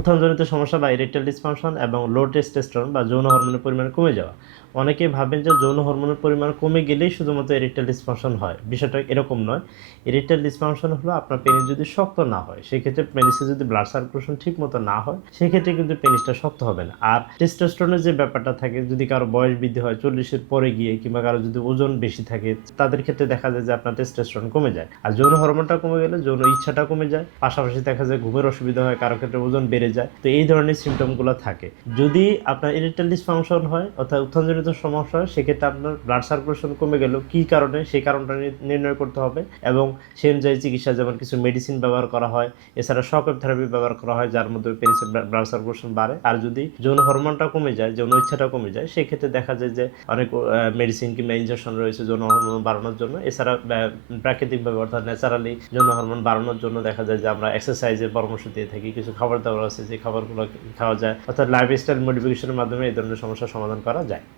উত্থানজনিত সমস্যা বা erectile dysfunction এবং লো টেস্টোস্টেরন বা যৌন হরমোনের পরিমাণ কমে যাওয়া। অনেকেই ভাবেন যে যৌন হরমোনের পরিমাণ কমে গেলেই শুধুমাত্র ইরেকটাইল ডিসফাংশন হয়। বিষয়টা এরকম নয়। ইরেকটাইল ডিসফাংশন হলো আপনার পেনিস যদি শক্ত না হয়, সেক্ষেত্রে পেনিসে যদি ব্লাড সার্কুলেশন ঠিক মতো না হয়, সেক্ষেত্রে কিন্তু পেনিসটা শক্ত হবে না। আর টেস্টোস্টেরনের যে ব্যাপারটা থাকে, যদি কারো বয়স বৃদ্ধি হয় 40-এর পরে গিয়ে, কিংবা কারো যদি ওজন বেশি থাকে, তাদের ক্ষেত্রে দেখা যায় যে আপনার টেস্টোস্টেরন কমে যায়। আর যৌন হরমোনটা কমে গেলে যৌন ইচ্ছাটা কমে যায়, পাশাপাশি দেখা যায় ঘুমের অসুবিধা হয়, কারো ক্ষেত্রে ওজন বেড়ে যায়। তো এই ধরনের সিমটমগুলো থাকে। যদি আপনার ইরেকটাইল ডিসফাংশন হয় অর্থাৎ উত্থানজনিত সমস্যা হয়, সেক্ষেত্রে আপনার ব্লাড সার্কুলেশন কমে গেল, কী কারণে সেই কারণটা নির্ণয় করতে হবে এবং সে অনুযায়ী চিকিৎসা, যেমন কিছু মেডিসিন ব্যবহার করা হয়, এছাড়া শক ওয়েভ থেরাপি ব্যবহার করা হয়, যার মধ্যে পেনিসের ব্লাড সার্কুলেশন বাড়ে। আর যদি যৌন হরমোনটা কমে যায়, যৌন ইচ্ছাটা কমে যায়, সেক্ষেত্রে দেখা যায় যে অনেক মেডিসিন কিংবা ইনজেকশন রয়েছে যৌন হরমোন বাড়ানোর জন্য। এছাড়া প্রাকৃতিকভাবে অর্থাৎ ন্যাচারালি যৌন হরমোন বাড়ানোর জন্য দেখা যায় যে আমরা এক্সারসাইজের পরামর্শ দিয়ে থাকি, কিছু খাবার দাবার আছে যে খাবারগুলো খাওয়া যায়, অর্থাৎ লাইফস্টাইল মডিফিকেশনের মাধ্যমে এই ধরনের সমস্যার সমাধান করা যায়।